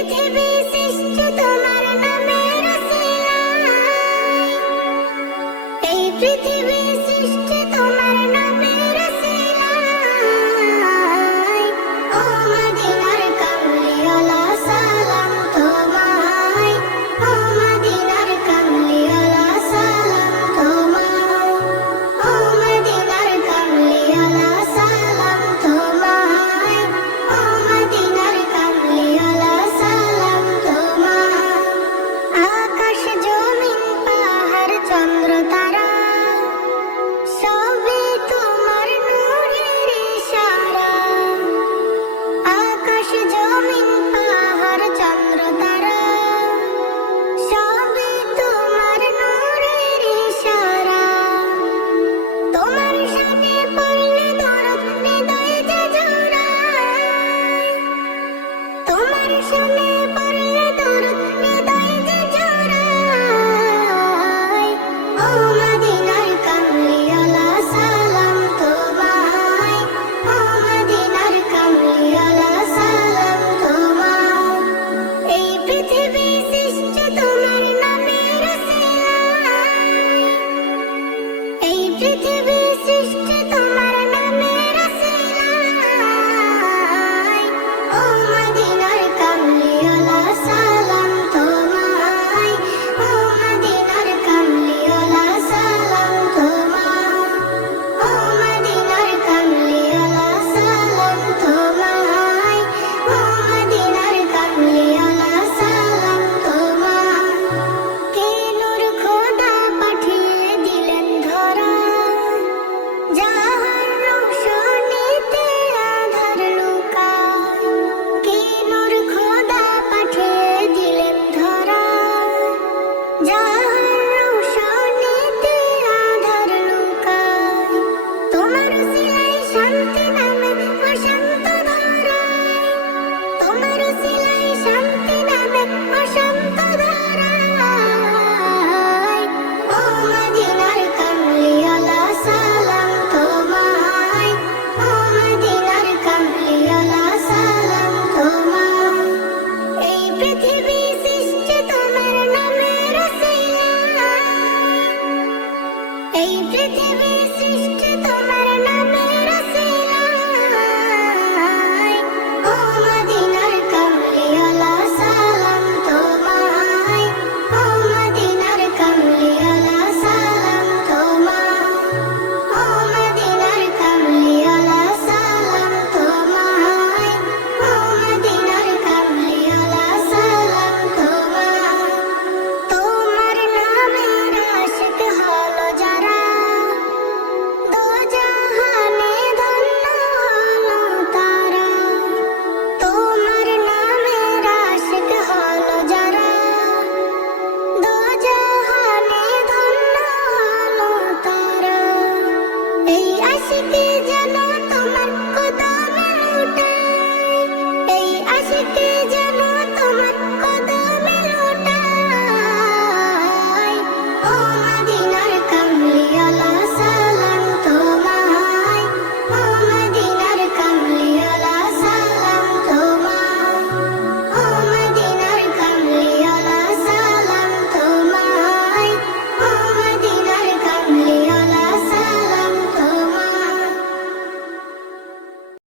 পৃথিবী সৃষ্টি তোমার নামের উসিলায়, এই পৃথিবী সৃষ্টি তোমার নামের উসিলায়। ও মদিনার কামলিওয়ালা সালাম তোমায়, ও মদিনার কামলিওয়ালা সালাম তোমায়, ও মদিনার কামলিওয়ালা সালাম তোমায়, ও মদিনার কামলিওয়ালা সালাম তোমায়। আকাশ জমিন পাহাড় চন্দ্র তারা সবই তোমার নূরের ইশারা। আকাশ জমিন পাহাড় চন্দ্র তারা সবই তোমার নূরের ইশারা। তোমার শানে পড়লে দরদ হৃদয় যে জোড়ায়, তোমার শানে